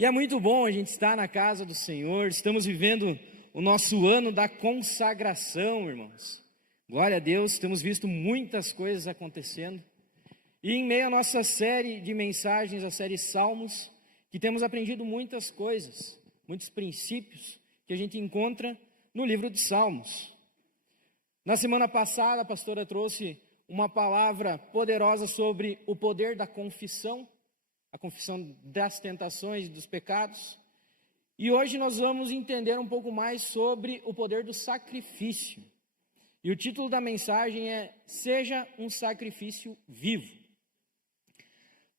E é muito bom a gente estar na casa do Senhor. Estamos vivendo o nosso ano da consagração, irmãos. Glória a Deus, temos visto muitas coisas acontecendo. E em meio à nossa série de mensagens, a série Salmos, que temos aprendido muitas coisas, muitos princípios que a gente encontra no livro de Salmos. Na semana passada, a pastora trouxe uma palavra poderosa sobre o poder da confissão, a confissão das tentações e dos pecados. E hoje nós vamos entender um pouco mais sobre o poder do sacrifício. E o título da mensagem é Seja um Sacrifício Vivo.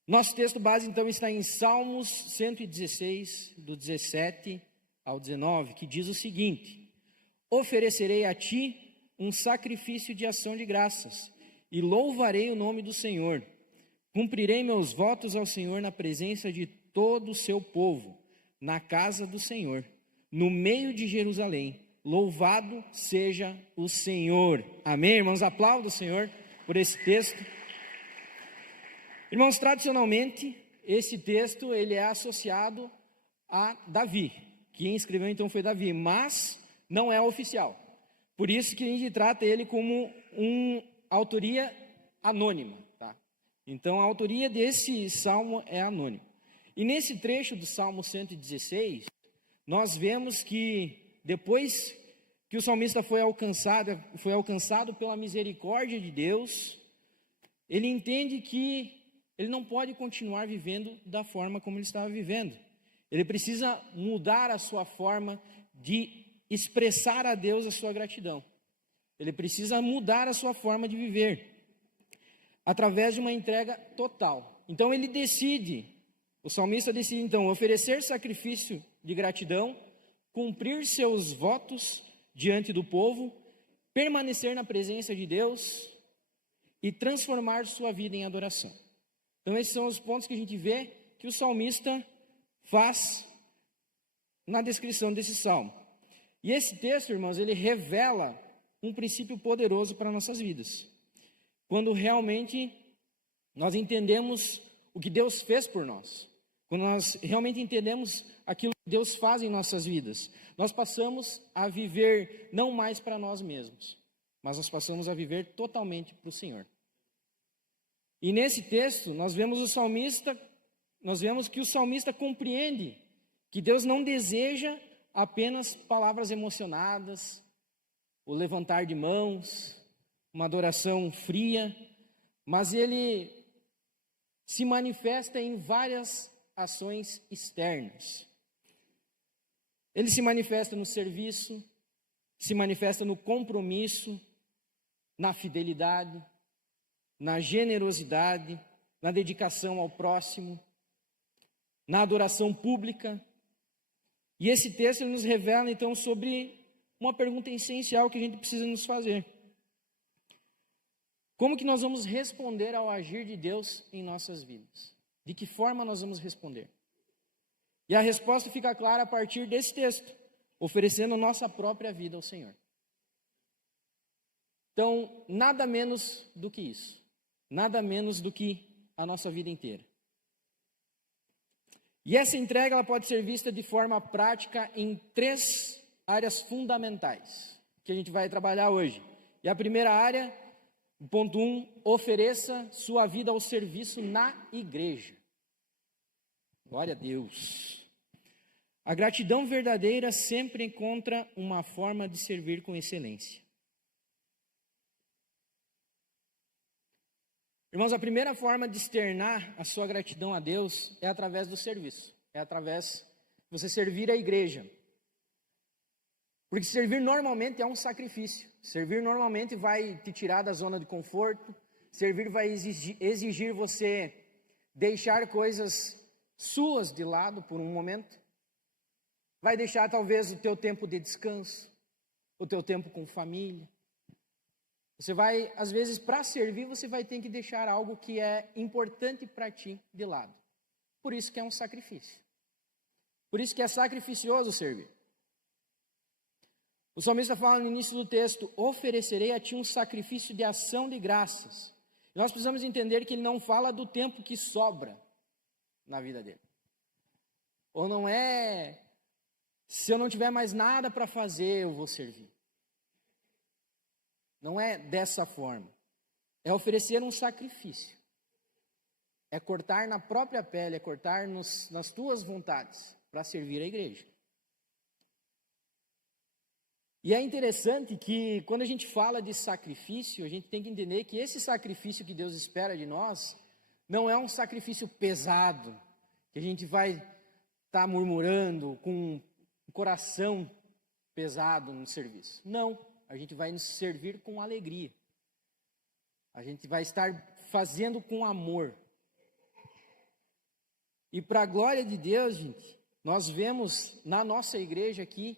Nosso texto base então está em Salmos 116, do 17 ao 19, que diz o seguinte: Oferecerei a ti um sacrifício de ação de graças e louvarei o nome do Senhor. Cumprirei meus votos ao Senhor na presença de todo o seu povo, na casa do Senhor, no meio de Jerusalém. Louvado seja o Senhor. Amém, irmãos? Aplauda o Senhor por esse texto. Irmãos, tradicionalmente, esse texto ele é associado a Davi. Quem escreveu então foi Davi, mas não é oficial. Por isso que a gente trata ele como uma autoria anônima. Então, a autoria desse salmo é anônima. E nesse trecho do Salmo 116, nós vemos que depois que o salmista foi alcançado pela misericórdia de Deus, ele entende que ele não pode continuar vivendo da forma como ele estava vivendo. Ele precisa mudar a sua forma de expressar a Deus a sua gratidão. Ele precisa mudar a sua forma de viver através de uma entrega total. Então o salmista decide então oferecer sacrifício de gratidão, cumprir seus votos diante do povo, permanecer na presença de Deus e transformar sua vida em adoração. Então esses são os pontos que a gente vê que o salmista faz na descrição desse salmo. E esse texto, irmãos, ele revela um princípio poderoso para nossas vidas. Quando realmente nós entendemos o que Deus fez por nós, quando nós realmente entendemos aquilo que Deus faz em nossas vidas, nós passamos a viver não mais para nós mesmos, mas nós passamos a viver totalmente para o Senhor. E nesse texto nós vemos que o salmista compreende que Deus não deseja apenas palavras emocionadas, o levantar de mãos, uma adoração fria, mas ele se manifesta em várias ações externas. Ele se manifesta no serviço, se manifesta no compromisso, na fidelidade, na generosidade, na dedicação ao próximo, na adoração pública. E esse texto nos revela então sobre uma pergunta essencial que a gente precisa nos fazer. Como que nós vamos responder ao agir de Deus em nossas vidas? De que forma nós vamos responder? E a resposta fica clara a partir desse texto, oferecendo nossa própria vida ao Senhor. Então, nada menos do que isso. Nada menos do que a nossa vida inteira. E essa entrega ela pode ser vista de forma prática em 3 áreas fundamentais, que a gente vai trabalhar hoje. E a primeira área, ponto 1, ofereça sua vida ao serviço na igreja. Glória a Deus. A gratidão verdadeira sempre encontra uma forma de servir com excelência. Irmãos, a primeira forma de externar a sua gratidão a Deus é através do serviço. É através de você servir a igreja. Porque servir normalmente é um sacrifício. Servir normalmente vai te tirar da zona de conforto. Servir vai exigir você deixar coisas suas de lado por um momento. Vai deixar talvez o teu tempo de descanso, o teu tempo com família. Você vai, às vezes, para servir, você vai ter que deixar algo que é importante para ti de lado. Por isso que é um sacrifício. Por isso que é sacrificioso servir. O salmista fala no início do texto: oferecerei a ti um sacrifício de ação de graças. Nós precisamos entender que ele não fala do tempo que sobra na vida dele. Ou não é, se eu não tiver mais nada para fazer, eu vou servir. Não é dessa forma. É oferecer um sacrifício. É cortar na própria pele, é cortar nas tuas vontades para servir a igreja. E é interessante que quando a gente fala de sacrifício, a gente tem que entender que esse sacrifício que Deus espera de nós não é um sacrifício pesado, que a gente vai estar murmurando com o coração pesado no serviço. Não, a gente vai nos servir com alegria. A gente vai estar fazendo com amor. E para a glória de Deus, gente, nós vemos na nossa igreja aqui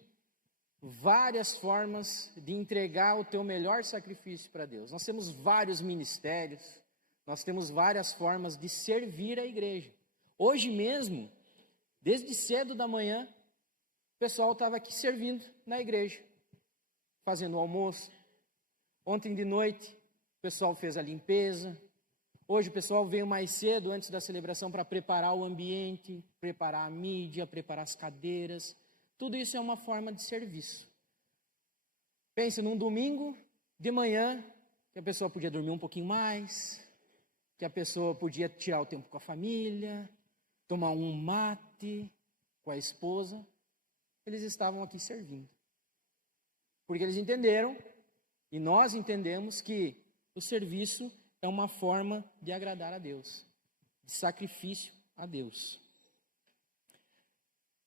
várias formas de entregar o teu melhor sacrifício para Deus. Nós temos vários ministérios, nós temos várias formas de servir a igreja. Hoje mesmo, desde cedo da manhã, o pessoal estava aqui servindo na igreja, fazendo o almoço. Ontem de noite, o pessoal fez a limpeza. Hoje o pessoal veio mais cedo, antes da celebração, para preparar o ambiente, preparar a mídia, preparar as cadeiras. Tudo isso é uma forma de serviço. Pensa num domingo de manhã, que a pessoa podia dormir um pouquinho mais, que a pessoa podia tirar o tempo com a família, tomar um mate com a esposa. Eles estavam aqui servindo. Porque eles entenderam, e nós entendemos, que o serviço é uma forma de agradar a Deus, de sacrifício a Deus.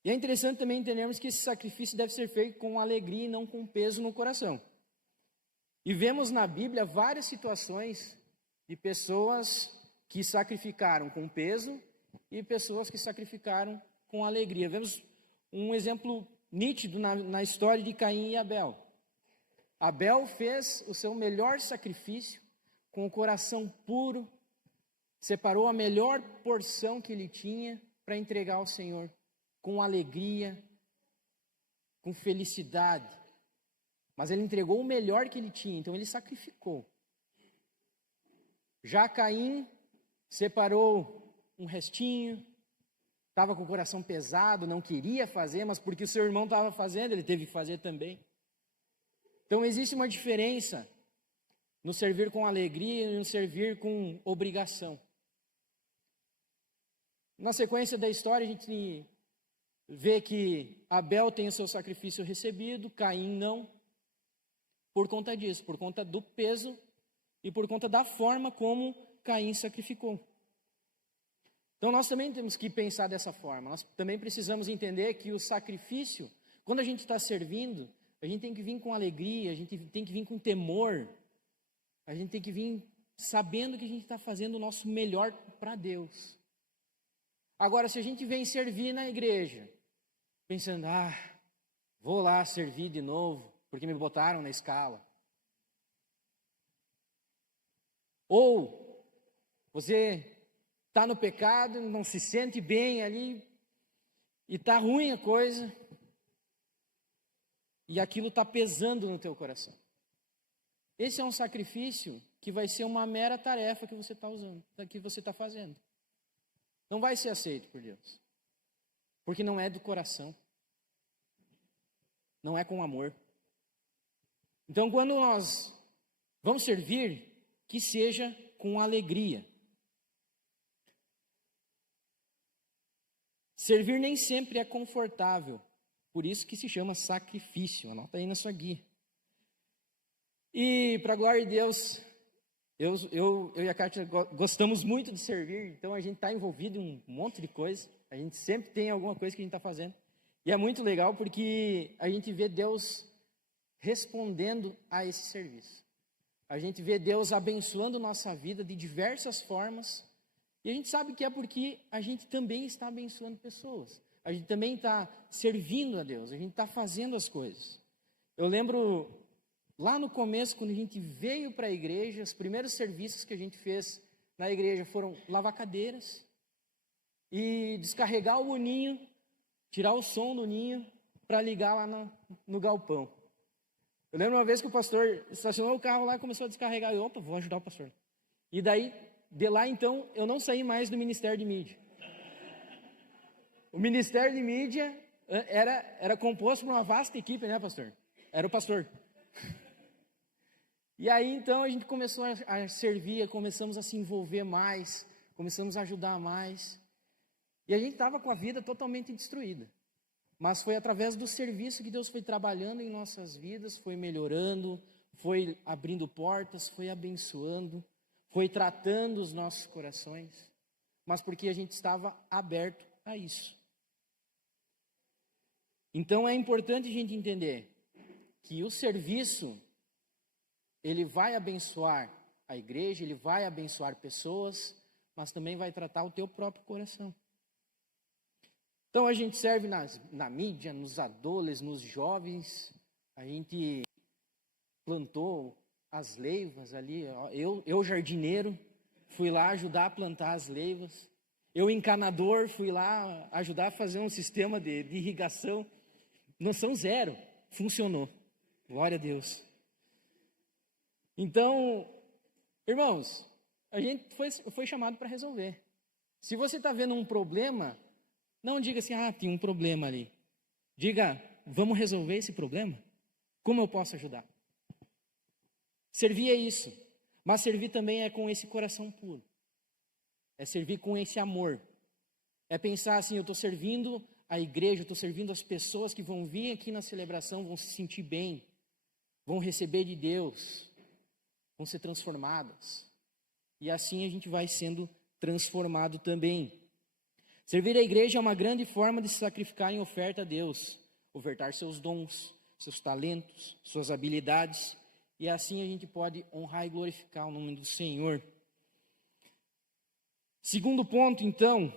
E é interessante também entendermos que esse sacrifício deve ser feito com alegria e não com peso no coração. E vemos na Bíblia várias situações de pessoas que sacrificaram com peso e pessoas que sacrificaram com alegria. Vemos um exemplo nítido na história de Caim e Abel. Abel fez o seu melhor sacrifício com o coração puro, separou a melhor porção que ele tinha para entregar ao Senhor, com alegria, com felicidade. Mas ele entregou o melhor que ele tinha, então ele sacrificou. Já Caim separou um restinho, estava com o coração pesado, não queria fazer, mas porque o seu irmão estava fazendo, ele teve que fazer também. Então existe uma diferença no servir com alegria e no servir com obrigação. Na sequência da história, a gente vê que Abel tem o seu sacrifício recebido, Caim não, por conta disso, por conta do peso e por conta da forma como Caim sacrificou. Então nós também temos que pensar dessa forma, nós também precisamos entender que o sacrifício, quando a gente está servindo, a gente tem que vir com alegria, a gente tem que vir com temor, a gente tem que vir sabendo que a gente está fazendo o nosso melhor para Deus. Agora, se a gente vem servir na igreja, pensando, vou lá servir de novo, porque me botaram na escala. Ou você está no pecado, não se sente bem ali, e está ruim a coisa, e aquilo está pesando no teu coração. Esse é um sacrifício que vai ser uma mera tarefa que você está usando, que você está fazendo. Não vai ser aceito por Deus. Porque não é do coração. Não é com amor. Então, quando nós vamos servir, que seja com alegria. Servir nem sempre é confortável. Por isso que se chama sacrifício. Anota aí na sua guia. E, para a glória de Deus, eu e a Kátia gostamos muito de servir, então a gente está envolvido em um monte de coisa, a gente sempre tem alguma coisa que a gente está fazendo, e é muito legal porque a gente vê Deus respondendo a esse serviço, a gente vê Deus abençoando nossa vida de diversas formas, e a gente sabe que é porque a gente também está abençoando pessoas, a gente também está servindo a Deus, a gente está fazendo as coisas. Eu lembro lá no começo, quando a gente veio para a igreja, os primeiros serviços que a gente fez na igreja foram lavar cadeiras e descarregar o ninho, tirar o som do ninho para ligar lá no galpão. Eu lembro uma vez que o pastor estacionou o carro lá e começou a descarregar. Eu, opa, vou ajudar o pastor. E daí, de lá então, eu não saí mais do Ministério de Mídia. O Ministério de Mídia era composto por uma vasta equipe, né, pastor? Era o pastor. E aí, então, a gente começou a servir, começamos a se envolver mais, começamos a ajudar mais. E a gente estava com a vida totalmente destruída. Mas foi através do serviço que Deus foi trabalhando em nossas vidas, foi melhorando, foi abrindo portas, foi abençoando, foi tratando os nossos corações, mas porque a gente estava aberto a isso. Então é importante a gente entender que o serviço, ele vai abençoar a igreja, ele vai abençoar pessoas, mas também vai tratar o teu próprio coração. Então a gente serve na mídia, nos adolescentes, nos jovens, a gente plantou as leivas ali, eu jardineiro, fui lá ajudar a plantar as leivas, eu encanador, fui lá ajudar a fazer um sistema de irrigação, noção zero, funcionou, glória a Deus. Então, irmãos, a gente foi chamado para resolver. Se você está vendo um problema, não diga assim, tem um problema ali. Diga, vamos resolver esse problema? Como eu posso ajudar? Servir é isso, mas servir também é com esse coração puro. É servir com esse amor. É pensar assim, eu estou servindo a igreja, eu estou servindo as pessoas que vão vir aqui na celebração, vão se sentir bem, vão receber de Deus, vão ser transformadas. E assim a gente vai sendo transformado também. Servir a igreja é uma grande forma de se sacrificar em oferta a Deus, ofertar seus dons, seus talentos, suas habilidades, e assim a gente pode honrar e glorificar o nome do Senhor. Segundo ponto, então,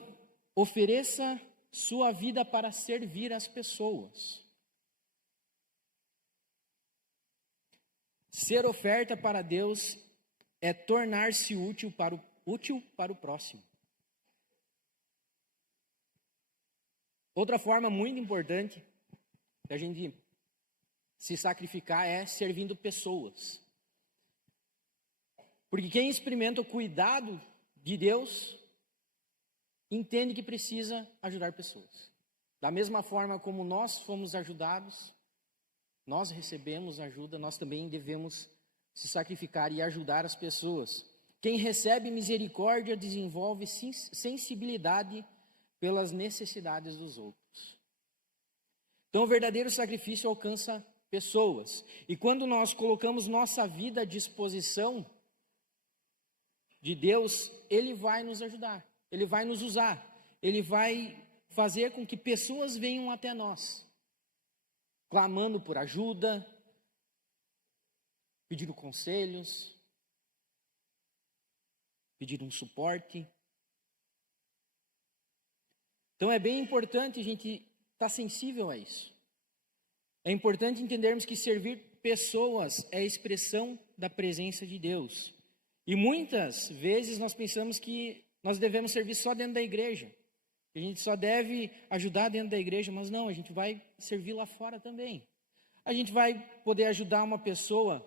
ofereça sua vida para servir as pessoas. Ser oferta para Deus é tornar-se útil para o próximo. Outra forma muito importante da gente se sacrificar é servindo pessoas. Porque quem experimenta o cuidado de Deus entende que precisa ajudar pessoas. Da mesma forma como nós fomos ajudados, nós recebemos ajuda, nós também devemos se sacrificar e ajudar as pessoas. Quem recebe misericórdia desenvolve sensibilidade pelas necessidades dos outros. Então, o verdadeiro sacrifício alcança pessoas. E quando nós colocamos nossa vida à disposição de Deus, Ele vai nos ajudar, Ele vai nos usar, Ele vai fazer com que pessoas venham até nós, clamando por ajuda, pedindo conselhos, pedindo um suporte. Então é bem importante a gente estar sensível a isso. É importante entendermos que servir pessoas é a expressão da presença de Deus. E muitas vezes nós pensamos que nós devemos servir só dentro da igreja. Que a gente só deve ajudar dentro da igreja, mas não, a gente vai servir lá fora também. A gente vai poder ajudar uma pessoa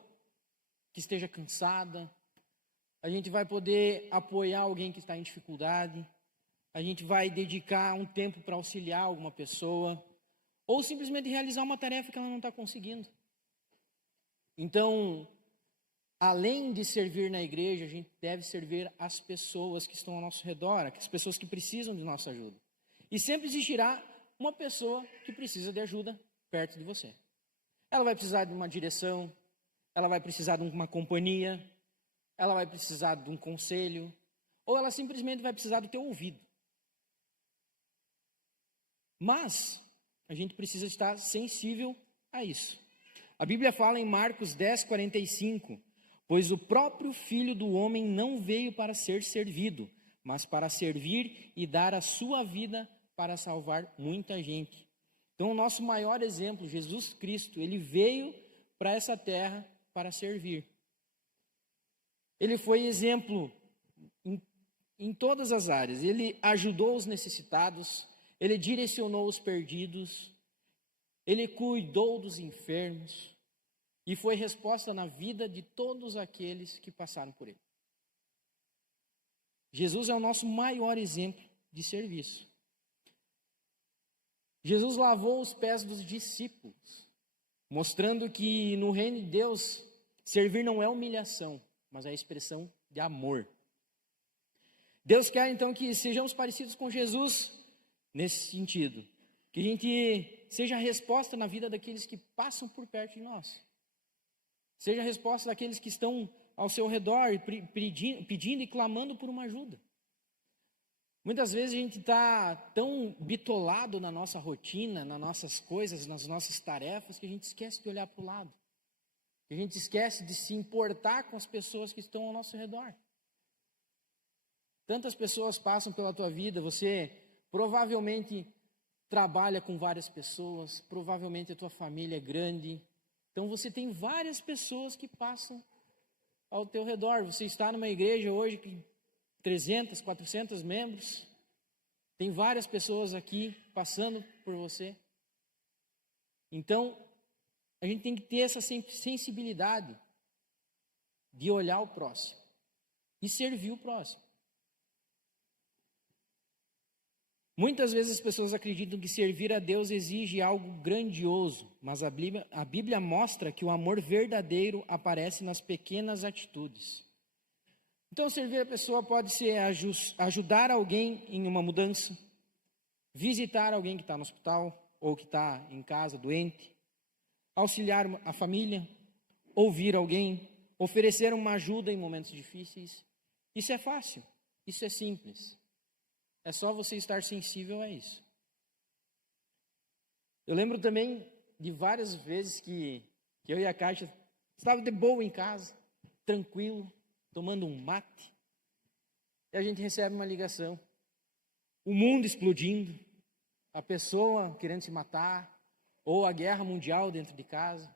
que esteja cansada. A gente vai poder apoiar alguém que está em dificuldade. A gente vai dedicar um tempo para auxiliar alguma pessoa, ou simplesmente realizar uma tarefa que ela não está conseguindo. Então, além de servir na igreja, a gente deve servir as pessoas que estão ao nosso redor, as pessoas que precisam de nossa ajuda. E sempre existirá uma pessoa que precisa de ajuda perto de você. Ela vai precisar de uma direção, ela vai precisar de uma companhia, ela vai precisar de um conselho, ou ela simplesmente vai precisar do teu ouvido. Mas a gente precisa estar sensível a isso. A Bíblia fala em Marcos 10:45, pois o próprio Filho do Homem não veio para ser servido, mas para servir e dar a sua vida para salvar muita gente. Então o nosso maior exemplo, Jesus Cristo, ele veio para essa terra para servir. Ele foi exemplo em todas as áreas. Ele ajudou os necessitados, ele direcionou os perdidos, ele cuidou dos enfermos e foi resposta na vida de todos aqueles que passaram por ele. Jesus é o nosso maior exemplo de serviço. Jesus lavou os pés dos discípulos, mostrando que no reino de Deus, servir não é humilhação, mas é a expressão de amor. Deus quer então que sejamos parecidos com Jesus nesse sentido, que a gente seja a resposta na vida daqueles que passam por perto de nós, seja a resposta daqueles que estão ao seu redor pedindo e clamando por uma ajuda. Muitas vezes a gente está tão bitolado na nossa rotina, nas nossas coisas, nas nossas tarefas, que a gente esquece de olhar para o lado. Que a gente esquece de se importar com as pessoas que estão ao nosso redor. Tantas pessoas passam pela tua vida, você provavelmente trabalha com várias pessoas, provavelmente a tua família é grande. Então você tem várias pessoas que passam ao teu redor. Você está numa igreja hoje que 300, 400 membros. Tem várias pessoas aqui passando por você. Então, a gente tem que ter essa sensibilidade de olhar o próximo e servir o próximo. Muitas vezes as pessoas acreditam que servir a Deus exige algo grandioso, mas a Bíblia mostra que o amor verdadeiro aparece nas pequenas atitudes. Então, servir a pessoa pode ser ajudar alguém em uma mudança, visitar alguém que está no hospital ou que está em casa doente, auxiliar a família, ouvir alguém, oferecer uma ajuda em momentos difíceis. Isso é fácil, isso é simples. É só você estar sensível a isso. Eu lembro também de várias vezes que eu e a Kátia estava de boa em casa, tranquilo, tomando um mate, e a gente recebe uma ligação. O mundo explodindo, a pessoa querendo se matar, ou a guerra mundial dentro de casa.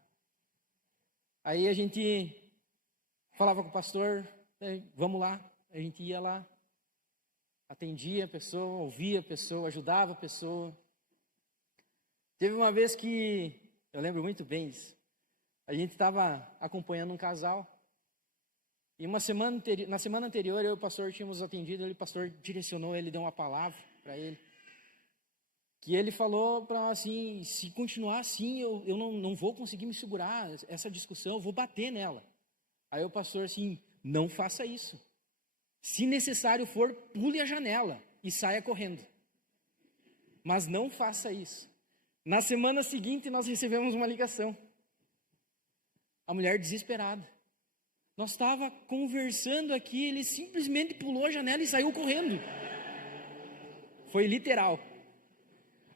Aí a gente falava com o pastor, vamos lá, a gente ia lá, atendia a pessoa, ouvia a pessoa, ajudava a pessoa. Teve uma vez que, eu lembro muito bem disso, a gente estava acompanhando um casal, e na semana anterior, eu e o pastor tínhamos atendido, o pastor direcionou, ele deu uma palavra para ele, que ele falou para nós assim, se continuar assim, eu não vou conseguir me segurar, essa discussão, eu vou bater nela. Aí o pastor assim, não faça isso. Se necessário for, pule a janela e saia correndo. Mas não faça isso. Na semana seguinte, nós recebemos uma ligação. A mulher desesperada. Nós estávamos conversando aqui, ele simplesmente pulou a janela e saiu correndo. Foi literal.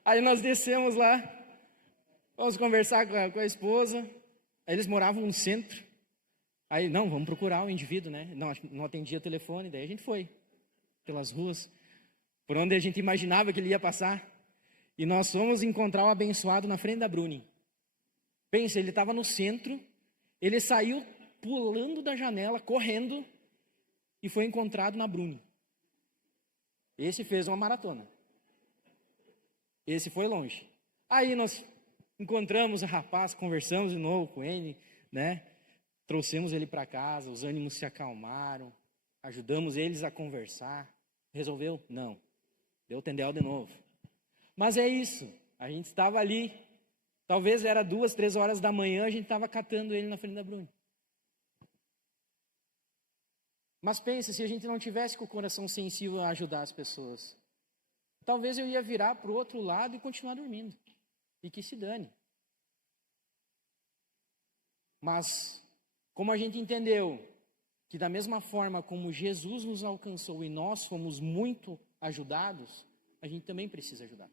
Aí nós descemos lá, vamos conversar com a esposa. Aí eles moravam no centro. Aí, não, vamos procurar o indivíduo, né? Não atendia o telefone, daí a gente foi pelas ruas, por onde a gente imaginava que ele ia passar. E nós fomos encontrar o abençoado na frente da Bruni. Pensa, ele estava no centro, ele saiu pulando da janela, correndo, e foi encontrado na Bruni. Esse fez uma maratona. Esse foi longe. Aí nós encontramos o rapaz, conversamos de novo com ele, né? Trouxemos ele para casa, os ânimos se acalmaram, ajudamos eles a conversar. Resolveu? Não. Deu tendel de novo. Mas é isso, a gente estava ali, talvez era 2, 3 horas da manhã, a gente estava catando ele na frente da Bruni. Mas pensa, se a gente não tivesse com o coração sensível a ajudar as pessoas, talvez eu ia virar para o outro lado e continuar dormindo. E que se dane. Mas, como a gente entendeu que da mesma forma como Jesus nos alcançou e nós fomos muito ajudados, a gente também precisa ajudar.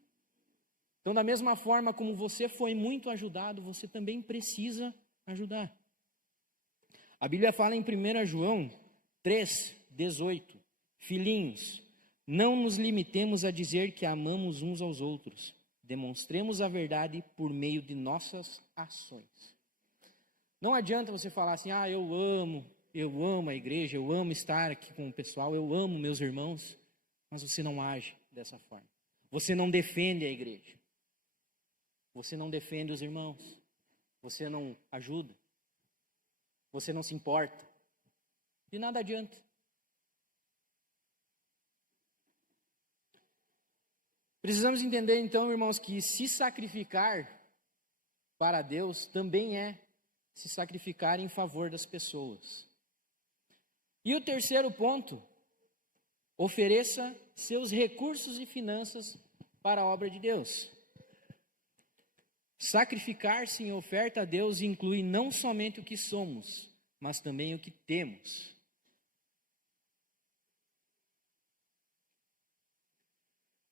Então, da mesma forma como você foi muito ajudado, você também precisa ajudar. A Bíblia fala em 1 João 3:18, filhinhos, não nos limitemos a dizer que amamos uns aos outros, demonstremos a verdade por meio de nossas ações. Não adianta você falar assim, eu amo a igreja, eu amo estar aqui com o pessoal, eu amo meus irmãos, mas você não age dessa forma. Você não defende a igreja. Você não defende os irmãos. Você não ajuda. Você não se importa. De nada adianta. Precisamos entender então, irmãos, que se sacrificar para Deus também é se sacrificar em favor das pessoas. E o terceiro ponto, ofereça seus recursos e finanças para a obra de Deus. Sacrificar-se em oferta a Deus inclui não somente o que somos, mas também o que temos.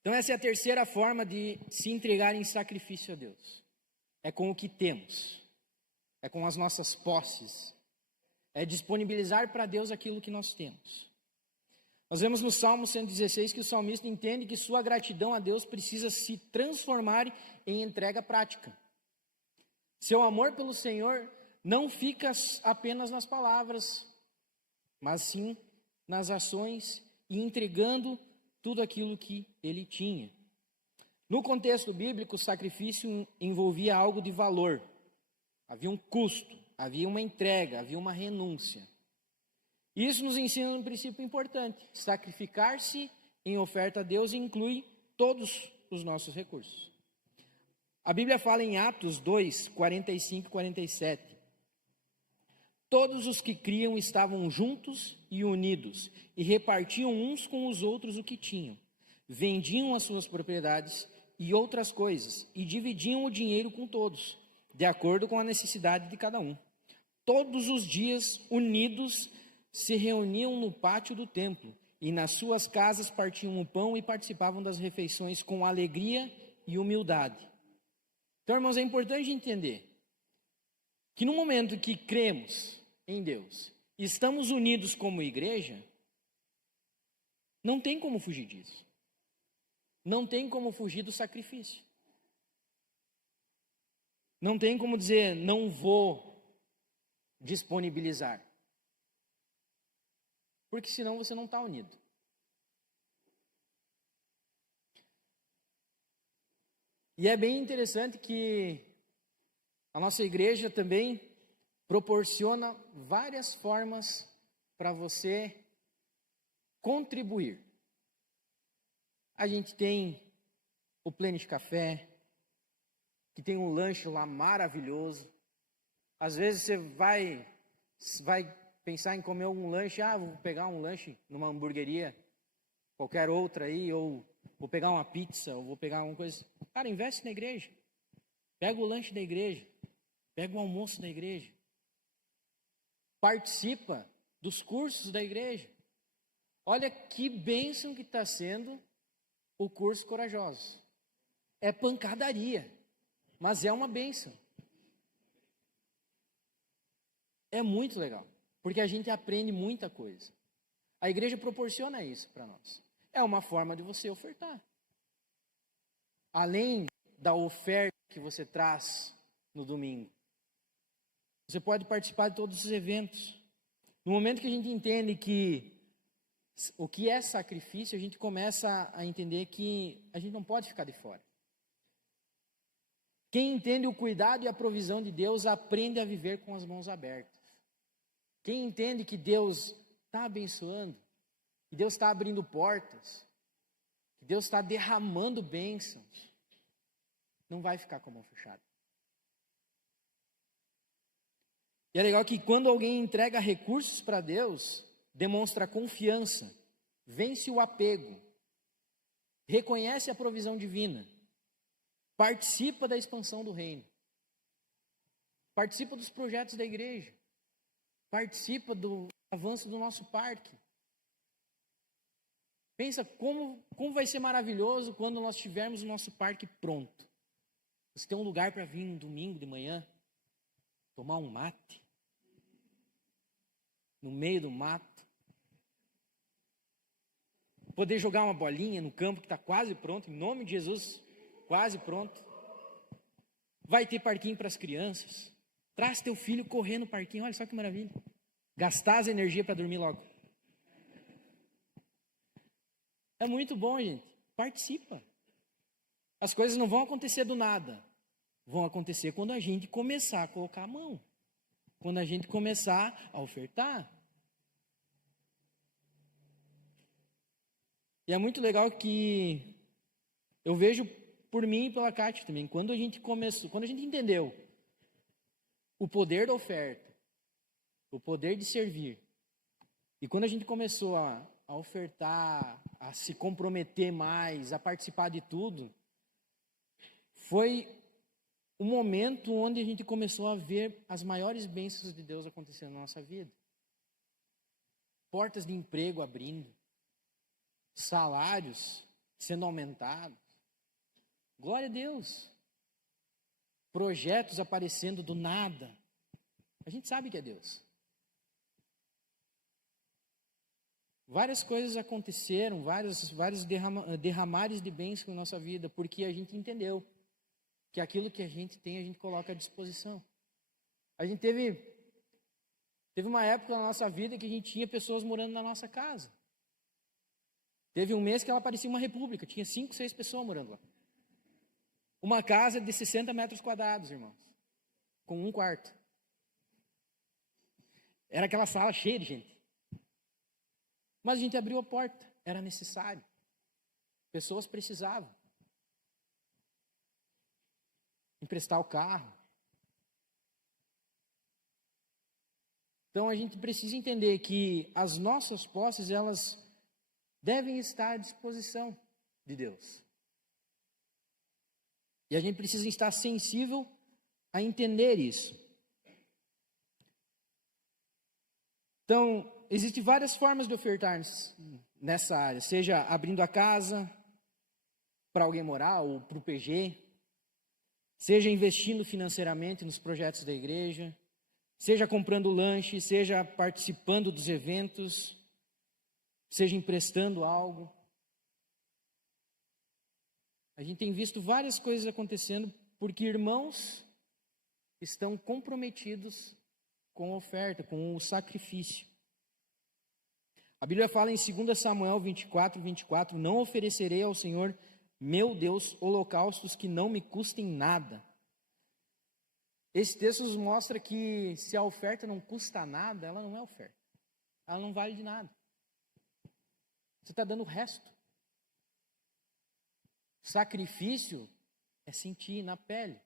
Então essa é a terceira forma de se entregar em sacrifício a Deus. É com o que temos. É com as nossas posses. É disponibilizar para Deus aquilo que nós temos. Nós vemos no Salmo 116 que o salmista entende que sua gratidão a Deus precisa se transformar em entrega prática. Seu amor pelo Senhor não fica apenas nas palavras, mas sim nas ações e entregando tudo aquilo que ele tinha. No contexto bíblico, o sacrifício envolvia algo de valor. Havia um custo, havia uma entrega, havia uma renúncia. Isso nos ensina um princípio importante. Sacrificar-se em oferta a Deus inclui todos os nossos recursos. A Bíblia fala em Atos 2, 45 e 47. Todos os que criam estavam juntos e unidos, e repartiam uns com os outros o que tinham. Vendiam as suas propriedades e outras coisas, e dividiam o dinheiro com todos, de acordo com a necessidade de cada um. Todos os dias, unidos, se reuniam no pátio do templo, e nas suas casas partiam o pão e participavam das refeições com alegria e humildade. Então, irmãos, é importante entender que no momento que cremos em Deus, estamos unidos como igreja, não tem como fugir disso. Não tem como fugir do sacrifício. Não tem como dizer, não vou disponibilizar. Porque senão você não está unido. E é bem interessante que a nossa igreja também proporciona várias formas para você contribuir. A gente tem o Planet Café, que tem um lanche lá maravilhoso. Às vezes você vai pensar em comer um lanche, vou pegar um lanche numa hamburgueria, qualquer outra aí, ou vou pegar uma pizza, ou vou pegar alguma coisa. Cara, investe na igreja. Pega o lanche da igreja. Pega o almoço da igreja. Participa dos cursos da igreja. Olha que bênção que está sendo o curso Corajosos. É pancadaria, mas é uma bênção. É muito legal, porque a gente aprende muita coisa. A igreja proporciona isso para nós. É uma forma de você ofertar. Além da oferta que você traz no domingo, você pode participar de todos os eventos. No momento que a gente entende que o que é sacrifício, a gente começa a entender que a gente não pode ficar de fora. Quem entende o cuidado e a provisão de Deus aprende a viver com as mãos abertas. Quem entende que Deus está abençoando, que Deus está abrindo portas, que Deus está derramando bênçãos, não vai ficar com a mão fechada. E é legal que quando alguém entrega recursos para Deus, demonstra confiança, vence o apego, reconhece a provisão divina, participa da expansão do reino, participa dos projetos da igreja, participa do avanço do nosso parque. Pensa como vai ser maravilhoso quando nós tivermos o nosso parque pronto. Você tem um lugar para vir no domingo de manhã, tomar um mate, no meio do mato, poder jogar uma bolinha no campo que está quase pronto, em nome de Jesus, quase pronto. Vai ter parquinho para as crianças. Traz teu filho correr no parquinho, olha só que maravilha. Gastar as energias para dormir logo. É muito bom, gente. Participa. As coisas não vão acontecer do nada. Vão acontecer quando a gente começar a colocar a mão. Quando a gente começar a ofertar. E é muito legal que eu vejo por mim e pela Kátia também, quando a gente entendeu o poder da oferta, o poder de servir, e quando a gente começou a ofertar, a se comprometer mais, a participar de tudo, foi o momento onde a gente começou a ver as maiores bênçãos de Deus acontecendo na nossa vida. Portas de emprego abrindo, salários sendo aumentados. Glória a Deus. Projetos aparecendo do nada. A gente sabe que é Deus. Várias coisas aconteceram, vários derramares de bênçãos na nossa vida, porque a gente entendeu que aquilo que a gente tem, a gente coloca à disposição. A gente teve uma época na nossa vida que a gente tinha pessoas morando na nossa casa. Teve um mês que ela parecia uma república, tinha 5, 6 pessoas morando lá. Uma casa de 60 metros quadrados, irmãos, com um quarto. Era aquela sala cheia de gente. Mas a gente abriu a porta, era necessário. Pessoas precisavam. Emprestar o carro. Então a gente precisa entender que as nossas posses, elas devem estar à disposição de Deus. E a gente precisa estar sensível a entender isso. Então, existem várias formas de ofertar nessa área, seja abrindo a casa para alguém morar ou para o PG, seja investindo financeiramente nos projetos da igreja, seja comprando lanche, seja participando dos eventos, seja emprestando algo. A gente tem visto várias coisas acontecendo porque irmãos estão comprometidos com a oferta, com o sacrifício. A Bíblia fala em 2 Samuel 24, não oferecerei ao Senhor, meu Deus, holocaustos que não me custem nada. Esse texto nos mostra que se a oferta não custa nada, ela não é oferta. Ela não vale de nada. Você está dando o resto. Sacrifício é sentir na pele.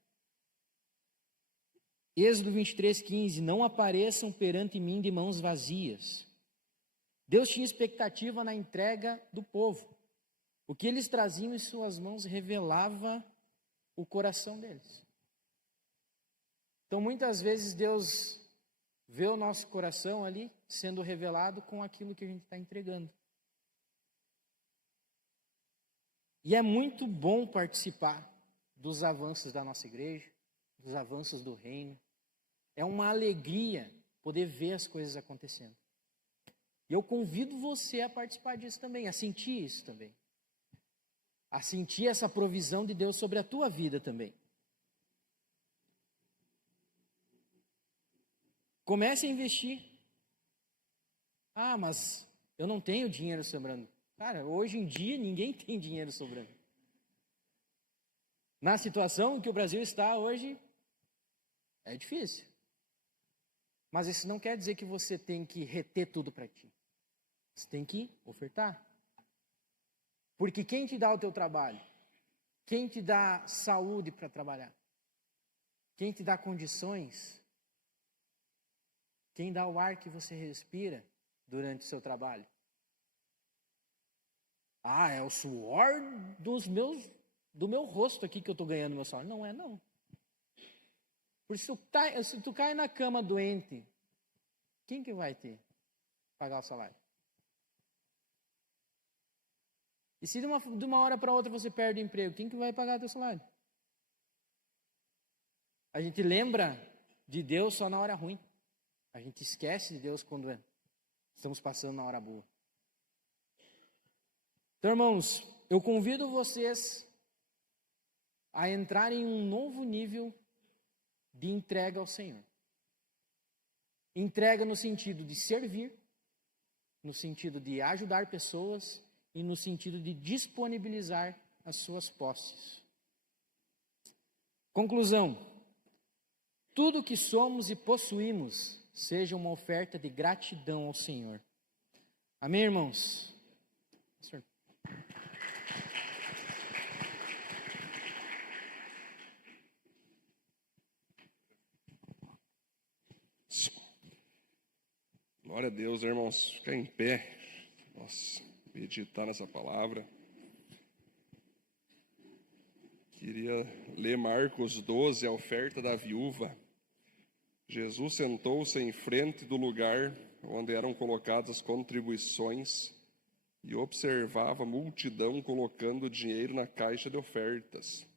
Êxodo 23:15, não apareçam perante mim de mãos vazias. Deus tinha expectativa na entrega do povo. O que eles traziam em suas mãos revelava o coração deles. Então, muitas vezes, Deus vê o nosso coração ali sendo revelado com aquilo que a gente está entregando. E é muito bom participar dos avanços da nossa igreja, dos avanços do reino. É uma alegria poder ver as coisas acontecendo. E eu convido você a participar disso também, a sentir isso também. A sentir essa provisão de Deus sobre a tua vida também. Comece a investir. Ah, mas eu não tenho dinheiro sobrando. Cara, hoje em dia ninguém tem dinheiro sobrando. Na situação em que o Brasil está hoje, é difícil. Mas isso não quer dizer que você tem que reter tudo para ti. Você tem que ofertar. Porque quem te dá o teu trabalho? Quem te dá saúde para trabalhar? Quem te dá condições? Quem dá o ar que você respira durante o seu trabalho? Ah, é o suor do meu rosto aqui que eu estou ganhando meu salário. Não é, não. Porque se tu cai na cama doente, quem que vai te pagar o salário? E se de uma hora para outra você perde o emprego, quem que vai pagar o teu salário? A gente lembra de Deus só na hora ruim. A gente esquece de Deus quando estamos passando na hora boa. Então, irmãos, eu convido vocês a entrarem em um novo nível de entrega ao Senhor. Entrega no sentido de servir, no sentido de ajudar pessoas e no sentido de disponibilizar as suas posses. Conclusão: tudo que somos e possuímos seja uma oferta de gratidão ao Senhor. Amém, irmãos? Glória a Deus, irmãos. Ficar em pé. Nossa, meditar nessa palavra. Queria ler Marcos 12, a oferta da viúva. Jesus sentou-se em frente do lugar onde eram colocadas as contribuições e observava a multidão colocando dinheiro na caixa de ofertas.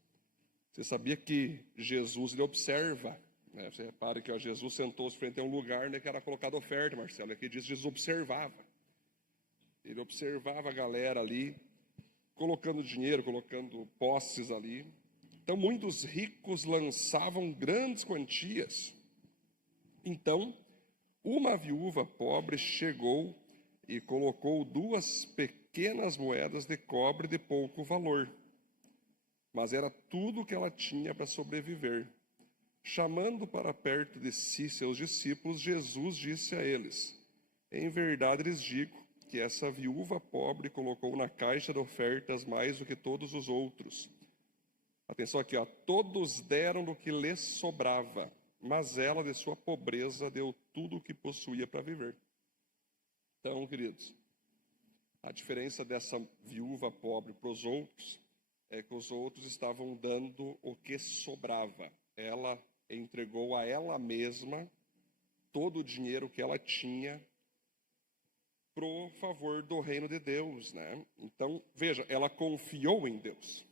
Você sabia que Jesus ele observa, né? Você repara que Jesus sentou-se frente a um lugar onde era colocada oferta, Marcelo. Aqui diz Jesus observava. Ele observava a galera ali, colocando dinheiro, colocando posses ali. Então, muitos ricos lançavam grandes quantias. Então, uma viúva pobre chegou e colocou 2 pequenas moedas de cobre de pouco valor. Mas era tudo o que ela tinha para sobreviver. Chamando para perto de si seus discípulos, Jesus disse a eles: em verdade lhes digo que essa viúva pobre colocou na caixa de ofertas mais do que todos os outros. Atenção aqui, ó. Todos deram do que lhes sobrava, mas ela, de sua pobreza, deu tudo o que possuía para viver. Então, queridos, a diferença dessa viúva pobre para os outros é que os outros estavam dando o que sobrava. Ela entregou a ela mesma todo o dinheiro que ela tinha pro favor do reino de Deus, né? Então, veja, ela confiou em Deus.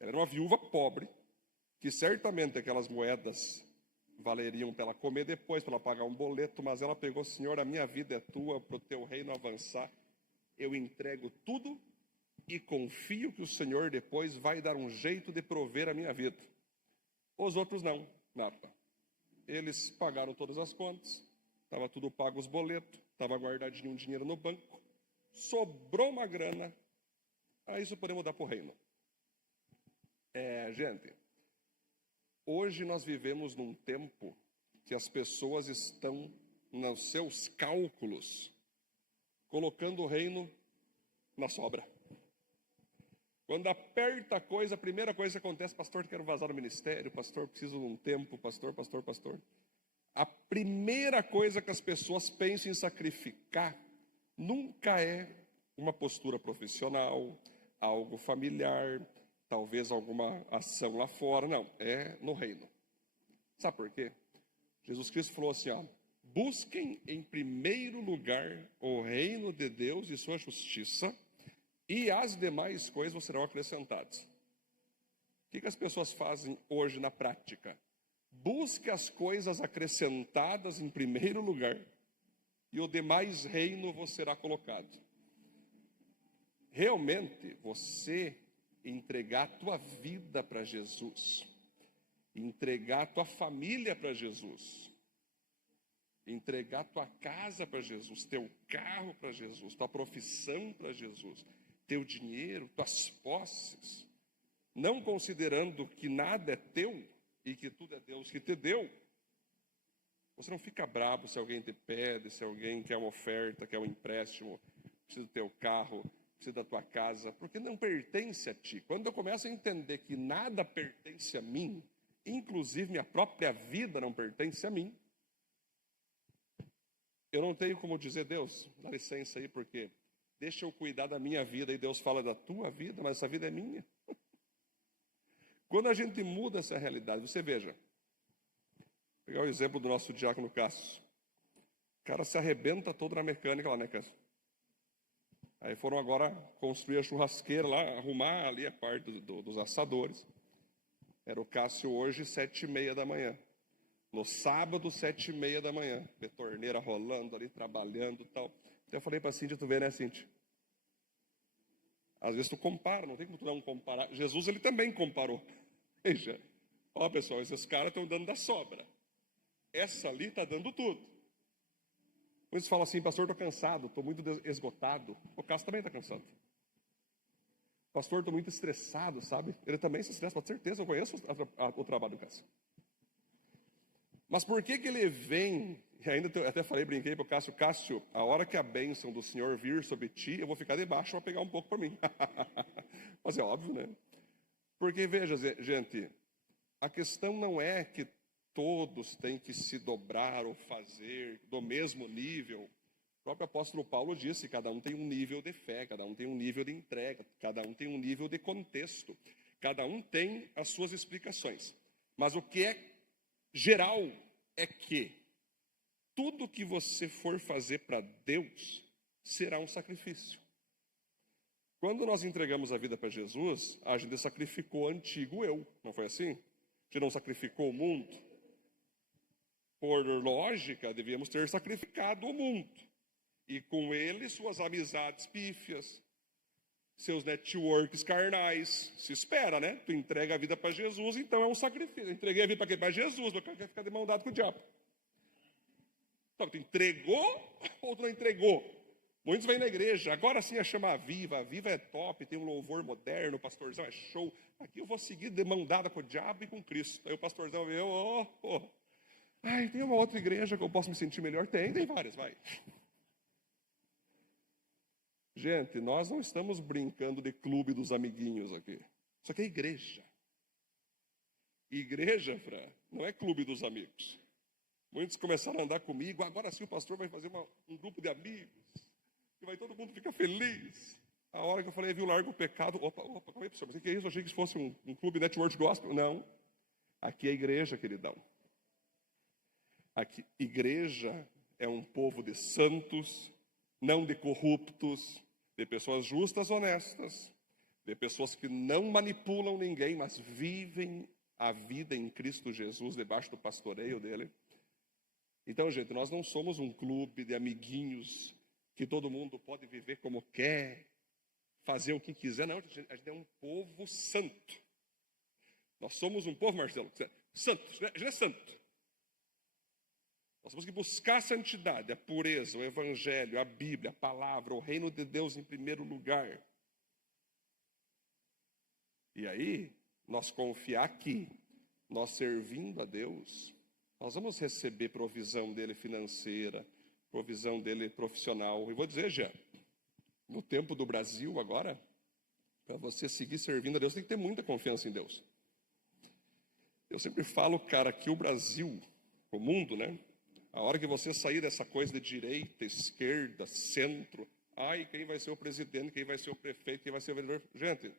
Ela era uma viúva pobre, que certamente aquelas moedas valeriam para ela comer depois, para ela pagar um boleto, mas ela pegou: Senhor, a minha vida é tua, para o teu reino avançar, eu entrego tudo e confio que o Senhor depois vai dar um jeito de prover a minha vida. Os outros não, nada. Eles pagaram todas as contas, estava tudo pago os boletos, estava guardadinho um dinheiro no banco, sobrou uma grana, aí isso podemos dar para o reino. Gente, hoje nós vivemos num tempo que as pessoas estão nos seus cálculos colocando o reino na sobra. Quando aperta a coisa, a primeira coisa que acontece: pastor, quero vazar do ministério, pastor, preciso de um tempo, pastor. A primeira coisa que as pessoas pensam em sacrificar nunca é uma postura profissional, algo familiar, talvez alguma ação lá fora. Não, é no reino. Sabe por quê? Jesus Cristo falou assim, ó: busquem em primeiro lugar o reino de Deus e sua justiça, e as demais coisas serão acrescentadas. O que as pessoas fazem hoje na prática? Busque as coisas acrescentadas em primeiro lugar, e o demais reino vos será colocado. Realmente, você entregar a tua vida para Jesus, entregar a tua família para Jesus, entregar a tua casa para Jesus, teu carro para Jesus, tua profissão para Jesus, teu dinheiro, tuas posses, não considerando que nada é teu e que tudo é Deus que te deu. Você não fica bravo se alguém te pede, se alguém quer uma oferta, quer um empréstimo, precisa do teu carro, precisa da tua casa, porque não pertence a ti. Quando eu começo a entender que nada pertence a mim, inclusive minha própria vida não pertence a mim, eu não tenho como dizer: Deus, dá licença aí, porque deixa eu cuidar da minha vida. E Deus fala: da tua vida, mas essa vida é minha. Quando a gente muda essa realidade, você veja, vou pegar o exemplo do nosso diácono Cássio. O cara se arrebenta todo na mecânica lá, né, Cássio? Aí foram agora construir a churrasqueira lá, arrumar ali a parte dos assadores. Era o Cássio hoje, 7h30 da manhã. No sábado, 7h30 da manhã. Torneira rolando ali, trabalhando e tal. Então eu falei para a Cíntia: tu vê, né, Cíntia? Às vezes tu compara, não tem como tu não comparar. Jesus, ele também comparou. Veja, ó pessoal, esses caras estão dando da sobra. Essa ali está dando tudo. Depois você fala assim: pastor, estou cansado, estou muito esgotado. O Cássio também está cansado. Pastor, estou muito estressado, sabe? Ele também se estressa, com certeza, eu conheço o trabalho do Cássio. Mas por que ele vem, e ainda até falei, brinquei para o Cássio: Cássio, a hora que a bênção do Senhor vir sobre ti, eu vou ficar debaixo para pegar um pouco para mim. Mas é óbvio, né? Porque veja, gente, a questão não é que todos têm que se dobrar ou fazer do mesmo nível. O próprio apóstolo Paulo disse, cada um tem um nível de fé, cada um tem um nível de entrega, cada um tem um nível de contexto, cada um tem as suas explicações. Mas o que é geral é que tudo que você for fazer para Deus será um sacrifício. Quando nós entregamos a vida para Jesus, a gente sacrificou o antigo eu, não foi assim? A gente não sacrificou o mundo. Por lógica, devíamos ter sacrificado o mundo. E com ele, suas amizades pífias, seus networks carnais. Se espera, né? Tu entrega a vida para Jesus, então é um sacrifício. Eu entreguei a vida para quê? Para Jesus, mas quer ficar de mão dada com o diabo. Então, tu entregou ou tu não entregou? Muitos vêm na igreja, agora sim a chama Aviva é top, tem um louvor moderno, o pastorzão é show. Aqui eu vou seguir de mão dada com o diabo e com Cristo. Aí o pastorzão vê, ai, tem uma outra igreja que eu posso me sentir melhor? Tem várias, vai. Gente, nós não estamos brincando de clube dos amiguinhos aqui. Isso aqui é igreja. Igreja, Fran, não é clube dos amigos. Muitos começaram a andar comigo, agora sim o pastor vai fazer um grupo de amigos, que vai todo mundo ficar feliz. A hora que eu falei, viu, larga o pecado. Opa, calma aí, professor, mas o que é isso? Eu achei que isso fosse um clube network gospel. Não, aqui é igreja, queridão. Aqui, igreja é um povo de santos, não de corruptos, de pessoas justas, honestas, de pessoas que não manipulam ninguém, mas vivem a vida em Cristo Jesus, debaixo do pastoreio dele. Então, gente, nós não somos um clube de amiguinhos que todo mundo pode viver como quer, fazer o que quiser. Não, a gente é um povo santo. Nós somos um povo, Marcelo, santo. A gente é santo. Nós temos que buscar a santidade, a pureza, o evangelho, a Bíblia, a palavra, o reino de Deus em primeiro lugar. E aí, nós confiar que, nós servindo a Deus, nós vamos receber provisão dele financeira, provisão dele profissional. E vou dizer, já, no tempo do Brasil agora, para você seguir servindo a Deus, tem que ter muita confiança em Deus. Eu sempre falo, cara, que o Brasil, o mundo, né? A hora que você sair dessa coisa de direita, esquerda, centro, ai, quem vai ser o presidente, quem vai ser o prefeito, quem vai ser o vereador? Gente,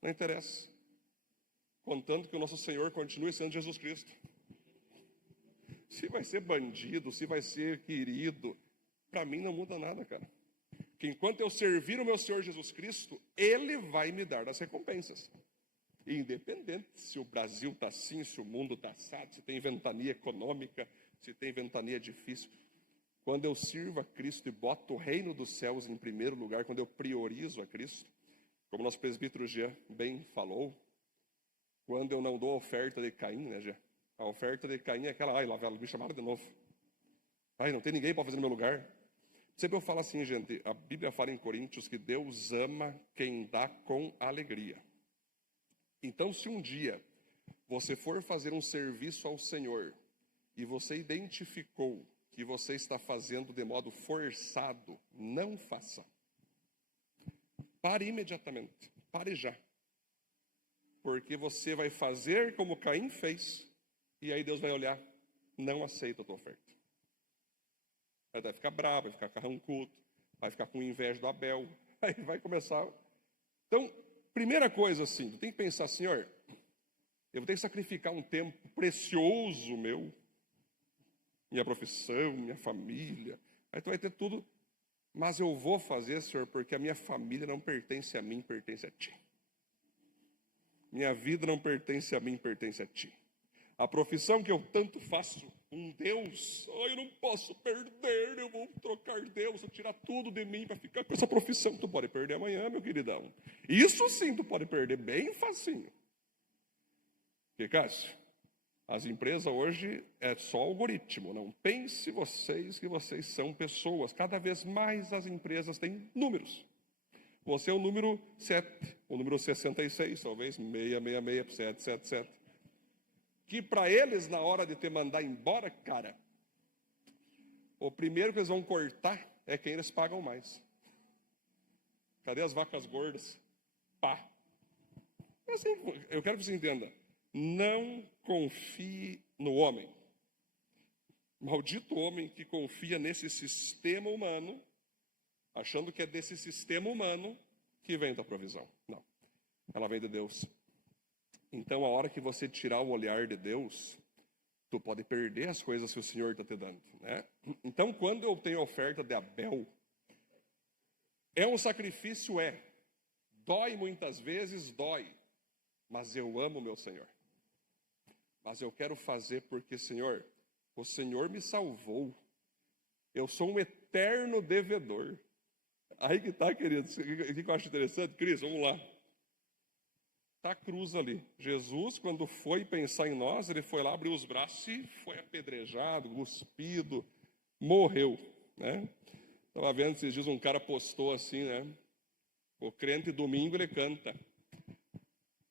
não interessa. Contanto que o nosso Senhor continue sendo Jesus Cristo. Se vai ser bandido, se vai ser querido, para mim não muda nada, cara. Que enquanto eu servir o meu Senhor Jesus Cristo, Ele vai me dar as recompensas. Independente se o Brasil está assim, se o mundo está assado, se tem ventania econômica, se tem ventania difícil. Quando eu sirvo a Cristo e boto o reino dos céus em primeiro lugar, quando eu priorizo a Cristo, como nosso presbítero Jean bem falou, quando eu não dou a oferta de Caim, né, Jean? A oferta de Caim é aquela, ai, lá me chamaram de novo. Ai, não tem ninguém para fazer no meu lugar. Sempre eu falo assim, gente, a Bíblia fala em Coríntios que Deus ama quem dá com alegria. Então, se um dia você for fazer um serviço ao Senhor e você identificou que você está fazendo de modo forçado, não faça. Pare imediatamente, pare já. Porque você vai fazer como Caim fez, e aí Deus vai olhar, não aceita a tua oferta. Aí vai ficar bravo, vai ficar carrancudo, vai ficar com inveja do Abel, aí vai começar. Então, primeira coisa assim, tu tem que pensar, Senhor, eu vou ter que sacrificar um tempo precioso meu, minha profissão, minha família, aí tu vai ter tudo, mas eu vou fazer, Senhor, porque a minha família não pertence a mim, pertence a Ti. Minha vida não pertence a mim, pertence a Ti. A profissão que eu tanto faço, um Deus, eu não posso perder, eu vou trocar Deus, vou tirar tudo de mim para ficar com essa profissão. Tu pode perder amanhã, meu queridão. Isso sim, tu pode perder bem facinho. Porque, Cássio, as empresas hoje é só algoritmo. Não pense vocês que vocês são pessoas. Cada vez mais as empresas têm números. Você é o número 7, o número 66, talvez 666, 777. Que para eles, na hora de te mandar embora, cara, o primeiro que eles vão cortar é quem eles pagam mais. Cadê as vacas gordas? Pá. Assim, eu quero que você entenda. Não confie no homem. Maldito homem que confia nesse sistema humano, achando que é desse sistema humano que vem da provisão. Não, ela vem de Deus. Então, a hora que você tirar o olhar de Deus, tu pode perder as coisas que o Senhor está te dando, né? Então, quando eu tenho a oferta de Abel, é um sacrifício, dói muitas vezes, dói, mas eu amo meu Senhor. Mas eu quero fazer porque, Senhor, o Senhor me salvou. Eu sou um eterno devedor. Aí que tá, queridos. O que eu acho interessante? Cris, vamos lá. Está a cruz ali. Jesus, quando foi pensar em nós, ele foi lá, abriu os braços e foi apedrejado, cuspido, morreu, né? Estava vendo esses dias, um cara postou assim, né? O crente domingo ele canta: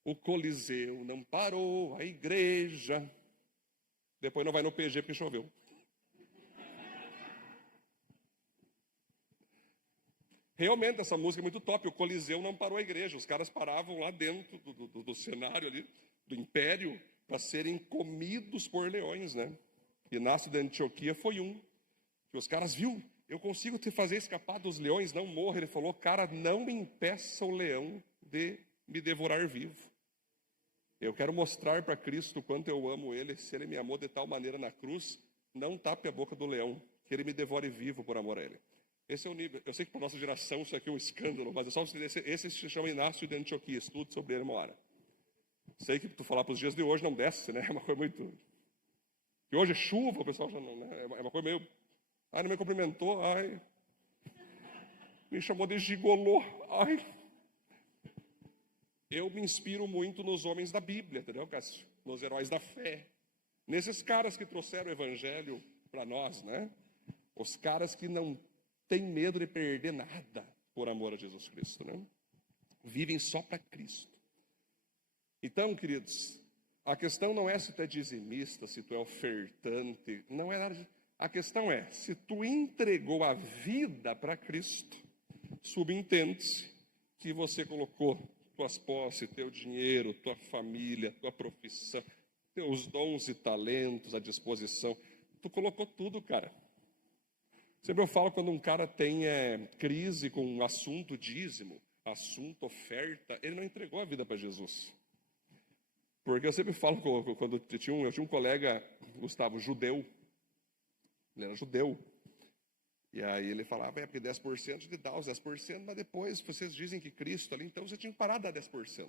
o Coliseu não parou, a igreja. Depois não vai no PG porque choveu. Realmente, essa música é muito top. O Coliseu não parou a igreja. Os caras paravam lá dentro do cenário ali, do império, para serem comidos por leões, né? Inácio de Antioquia foi um. Que os caras, viu, eu consigo te fazer escapar dos leões, não morra. Ele falou, cara, não me impeça o leão de me devorar vivo. Eu quero mostrar para Cristo o quanto eu amo Ele. Se Ele me amou de tal maneira na cruz, não tape a boca do leão, que Ele me devore vivo por amor a Ele. Esse é o nível. Eu sei que para a nossa geração isso aqui é um escândalo, mas é só esse se chama Inácio de Antioquia. Estude sobre ele uma hora. Sei que tu falar para os dias de hoje não desce, né? É uma coisa muito... E hoje é chuva, o pessoal já não... Né? É uma coisa meio... Ai, não me cumprimentou, ai... Me chamou de gigolô, ai... Eu me inspiro muito nos homens da Bíblia, entendeu, Cássio? Nos heróis da fé. Nesses caras que trouxeram o evangelho para nós, né? Os caras que não têm medo de perder nada por amor a Jesus Cristo, né? Vivem só para Cristo. Então, queridos, a questão não é se tu é dizimista, se tu é ofertante, não é nada disso. A questão é, se tu entregou a vida para Cristo, subentende-se que você colocou tuas posses, teu dinheiro, tua família, tua profissão, teus dons e talentos à disposição. Tu colocou tudo, cara. Sempre eu falo quando um cara tem crise com um assunto dízimo, assunto oferta, ele não entregou a vida para Jesus. Porque eu sempre falo, quando eu tinha um colega, Gustavo, judeu, ele era judeu, e aí ele falava, porque 10% de dar os 10%, mas depois vocês dizem que Cristo ali, então você tinha que parar de dar 10%.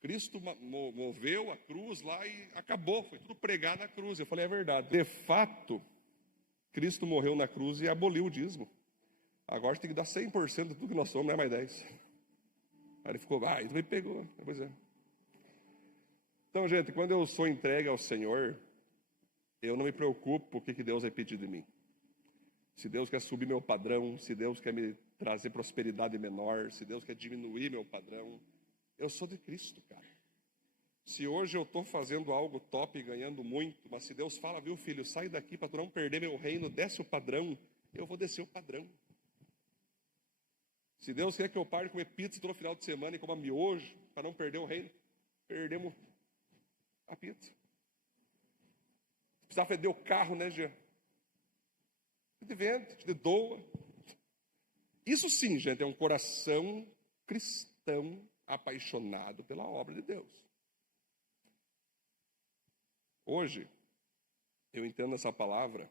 Cristo moveu a cruz lá e acabou, foi tudo pregar na cruz. Eu falei, é verdade. De fato, Cristo morreu na cruz e aboliu o dízimo. Agora tem que dar 100% de tudo que nós somos, não é mais 10%. Aí ele ficou, então me pegou. Pois é. Então, gente, quando eu sou entregue ao Senhor, eu não me preocupo o que Deus vai pedir de mim. Se Deus quer subir meu padrão, se Deus quer me trazer prosperidade menor, se Deus quer diminuir meu padrão, eu sou de Cristo, cara. Se hoje eu estou fazendo algo top e ganhando muito, mas se Deus fala, viu filho, sai daqui para tu não perder meu reino, desce o padrão, eu vou descer o padrão. Se Deus quer que eu pare de comer pizza todo final de semana e coma miojo, para não perder o reino, perdemos a pizza. Precisava vender o carro, né, Jean? Te vende, te doa. Isso sim, gente, é um coração cristão apaixonado pela obra de Deus. Hoje, eu entendo essa palavra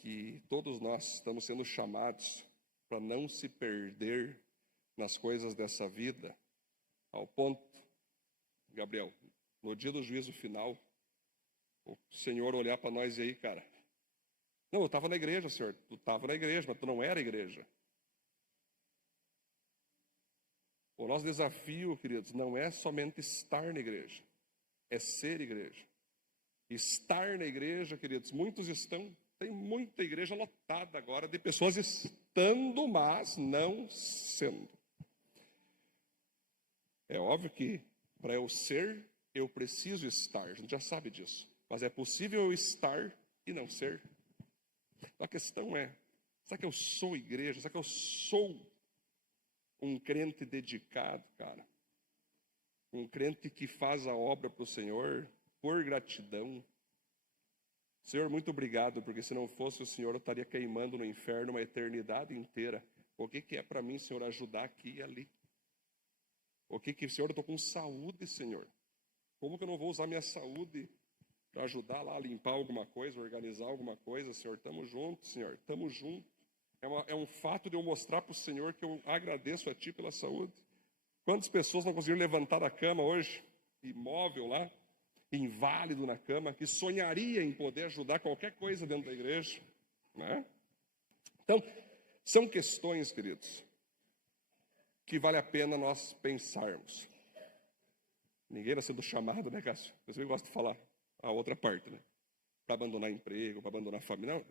que todos nós estamos sendo chamados para não se perder nas coisas dessa vida, ao ponto, Gabriel, no dia do juízo final, o Senhor olhar para nós e aí, cara, não, eu estava na igreja, Senhor, tu estava na igreja, mas tu não era igreja. O nosso desafio, queridos, não é somente estar na igreja, é ser igreja. Estar na igreja, queridos, muitos estão, tem muita igreja lotada agora de pessoas estando, mas não sendo. É óbvio que para eu ser, eu preciso estar, a gente já sabe disso. Mas é possível eu estar e não ser. A questão é, será que eu sou igreja? Será que eu sou um crente dedicado, cara? Um crente que faz a obra para o Senhor por gratidão? Senhor, muito obrigado, porque se não fosse o Senhor, eu estaria queimando no inferno uma eternidade inteira. O que é para mim, Senhor, ajudar aqui e ali? Senhor, eu estou com saúde, Senhor. Como que eu não vou usar minha saúde para ajudar lá a limpar alguma coisa, organizar alguma coisa, Senhor? Estamos juntos, Senhor, estamos juntos. É um fato de eu mostrar para o Senhor que eu agradeço a Ti pela saúde. Quantas pessoas não conseguiram levantar da cama hoje, imóvel lá, inválido na cama, que sonharia em poder ajudar qualquer coisa dentro da igreja, né? Então, são questões, queridos, que vale a pena nós pensarmos. Ninguém nasceu do chamado, né, Cássio? Eu sempre gosto de falar a outra parte, né? Para abandonar emprego, para abandonar família. Não,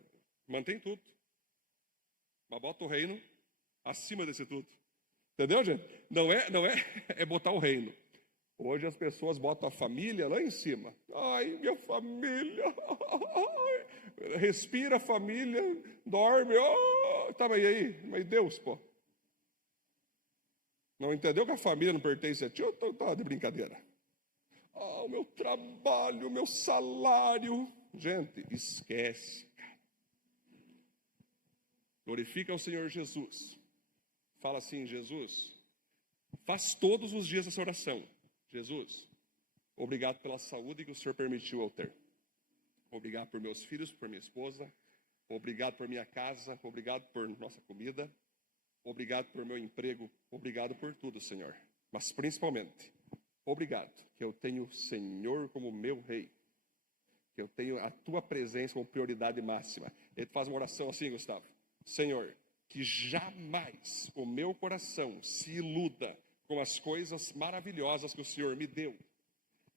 mantém tudo. Mas bota o reino acima desse tudo. Entendeu, gente? É botar o reino. Hoje as pessoas botam a família lá em cima. Ai, minha família. Respira a família, dorme. Oh, tá, mas e aí? Mas Deus, pô. Não entendeu que a família não pertence a ti? Eu tô de brincadeira. O meu trabalho, o meu salário. Gente, esquece. Glorifica o Senhor Jesus. Fala assim, Jesus, faz todos os dias essa oração. Jesus, obrigado pela saúde que o Senhor permitiu eu ter. Obrigado por meus filhos, por minha esposa. Obrigado por minha casa. Obrigado por nossa comida. Obrigado por meu emprego. Obrigado por tudo, Senhor. Mas principalmente, obrigado que eu tenho o Senhor como meu rei. Que eu tenho a tua presença como prioridade máxima. Ele faz uma oração assim, Gustavo. Senhor, que jamais o meu coração se iluda com as coisas maravilhosas que o Senhor me deu.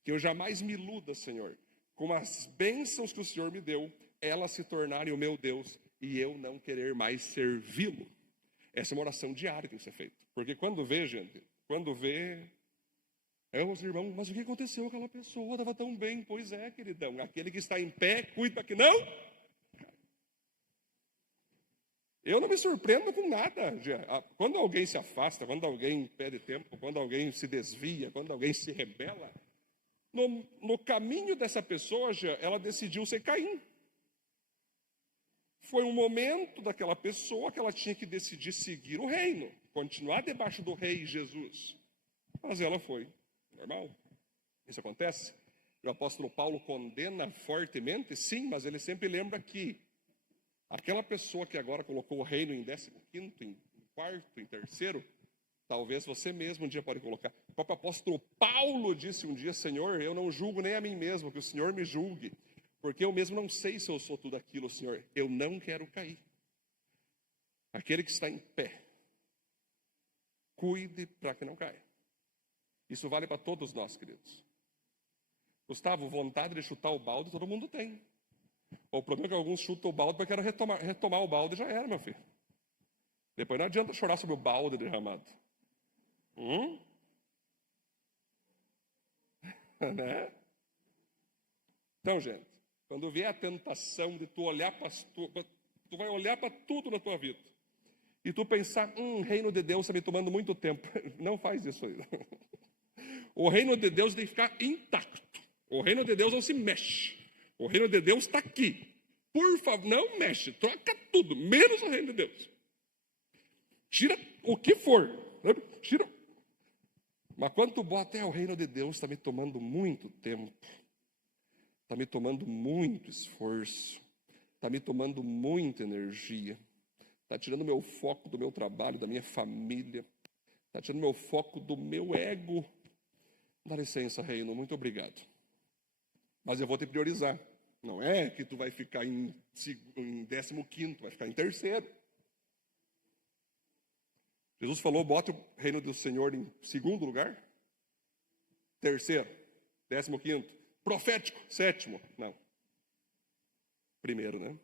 Que eu jamais me iluda, Senhor, com as bênçãos que o Senhor me deu, elas se tornarem o meu Deus e eu não querer mais servi-lo. Essa é uma oração diária que tem que ser feita. Porque quando vê, gente, os irmãos, mas o que aconteceu com aquela pessoa? Estava tão bem. Pois é, queridão, aquele que está em pé, cuida que não. Eu não me surpreendo com nada. Quando alguém se afasta, quando alguém perde tempo, quando alguém se desvia, quando alguém se rebela, no caminho dessa pessoa, ela decidiu ser Caim. Foi um momento daquela pessoa que ela tinha que decidir seguir o reino, continuar debaixo do rei Jesus. Mas ela foi. Normal. Isso acontece. O apóstolo Paulo condena fortemente, sim, mas ele sempre lembra que aquela pessoa que agora colocou o reino em 15º, em 4º, em 3º, talvez você mesmo um dia pode colocar. O próprio apóstolo Paulo disse um dia, Senhor, eu não julgo nem a mim mesmo, que o Senhor me julgue, porque eu mesmo não sei se eu sou tudo aquilo, Senhor. Eu não quero cair. Aquele que está em pé, cuide para que não caia. Isso vale para todos nós, queridos. Gustavo, vontade de chutar o balde todo mundo tem. O problema é que alguns chutam o balde porque querem retomar o balde e já era, meu filho. Depois não adianta chorar sobre o balde derramado. Né? Então, gente, quando vier a tentação de tu olhar para tu vai olhar para tudo na tua vida e tu pensar, reino de Deus está me tomando muito tempo. Não faz isso aí. O reino de Deus tem que ficar intacto. O reino de Deus não se mexe. O reino de Deus está aqui. Por favor, não mexe. Troca tudo, menos o reino de Deus. Tira o que for. Tira. Mas quando tu bota, o reino de Deus está me tomando muito tempo. Está me tomando muito esforço. Está me tomando muita energia. Está tirando meu foco do meu trabalho, da minha família. Está tirando meu foco do meu ego. Dá licença, reino, muito obrigado. Mas eu vou te priorizar. Não é que tu vai ficar em 15º, vai ficar em 3º. Jesus falou, bota o reino do Senhor em 2º lugar. 3º, 15º. Profético, 7º. Não. 1º, né?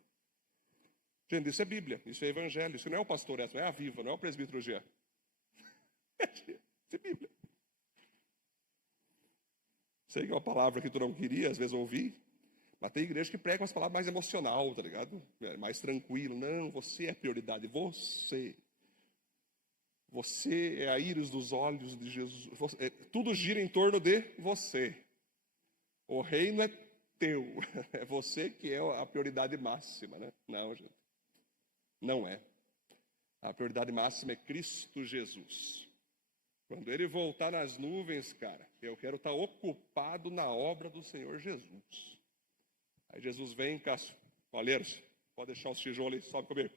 Gente, isso é Bíblia, isso é Evangelho. Isso não é o pastor, não é a Viva, não é o presbítero Jean. Isso é Bíblia. Sei que é uma palavra que tu não queria, às vezes, ouvir. Mas tem igreja que prega umas palavras mais emocional, tá ligado? Mais tranquilo. Não, você é prioridade. Você é a íris dos olhos de Jesus. Tudo gira em torno de você. O reino é teu. É você que é a prioridade máxima, né? Não, gente. Não é. A prioridade máxima é Cristo Jesus. Quando ele voltar nas nuvens, cara, eu quero estar ocupado na obra do Senhor Jesus. Aí Jesus vem, Cássio, Valeiros, pode deixar os tijolos ali, sobe comigo.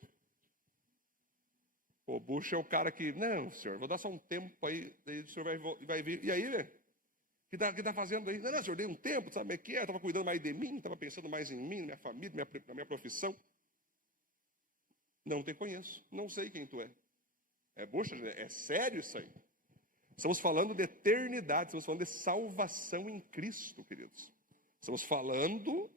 O Bush é o cara que, não, senhor, vou dar só um tempo aí, daí o senhor vai vir. E aí, velho? O que está fazendo aí? Não, senhor, dei um tempo, sabe o que é? Estava cuidando mais de mim, estava pensando mais em mim, na minha família, na minha profissão. Não te conheço, não sei quem tu é. Bush, é sério isso aí? Estamos falando de eternidade, estamos falando de salvação em Cristo, queridos. Estamos falando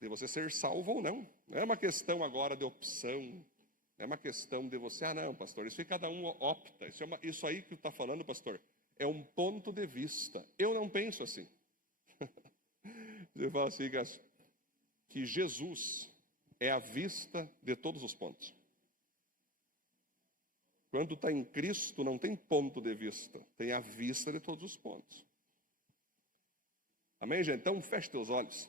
de você ser salvo ou não. Não é uma questão agora de opção, não é uma questão de você, não, pastor, isso aí cada um opta. Isso aí que está falando, pastor, é um ponto de vista. Eu não penso assim. Você fala assim, que Jesus é a vista de todos os pontos. Quando está em Cristo, não tem ponto de vista, tem a vista de todos os pontos. Amém, gente? Então, feche teus olhos.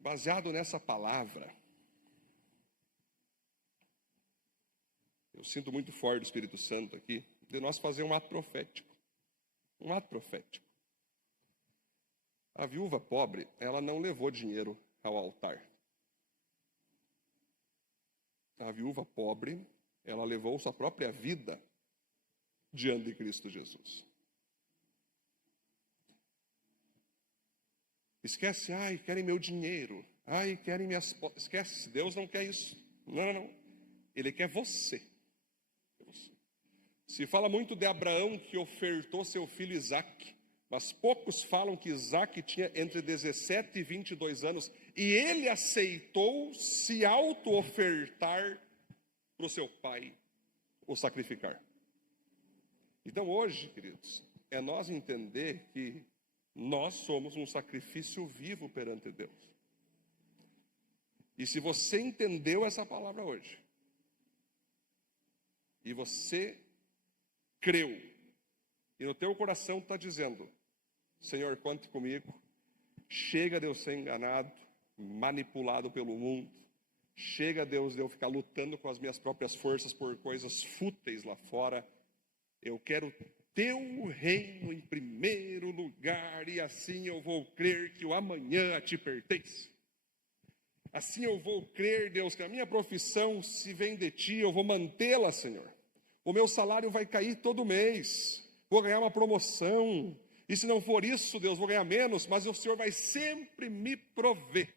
Baseado nessa palavra, eu sinto muito forte do Espírito Santo aqui, de nós fazer um ato profético. Um ato profético. A viúva pobre, ela não levou dinheiro ao altar. A viúva pobre, ela levou sua própria vida diante de Cristo Jesus. Esquece, querem meu dinheiro. Querem minhas... Esquece, Deus não quer isso. Não. Ele quer você. Se fala muito de Abraão que ofertou seu filho Isaque, mas poucos falam que Isaque tinha entre 17 e 22 anos e ele aceitou se auto-ofertar para o seu pai o sacrificar. Então hoje, queridos, é nós entender que nós somos um sacrifício vivo perante Deus. E se você entendeu essa palavra hoje, e você creu, e no teu coração está dizendo, Senhor, conte comigo, chega de eu ser enganado, manipulado pelo mundo, chega, Deus, de eu ficar lutando com as minhas próprias forças por coisas fúteis lá fora, eu quero teu reino em primeiro lugar, e assim eu vou crer que o amanhã te pertence. Assim eu vou crer, Deus, que a minha profissão, se vem de ti, eu vou mantê-la, Senhor. O meu salário vai cair todo mês, vou ganhar uma promoção, e se não for isso, Deus, vou ganhar menos, mas o Senhor vai sempre me prover.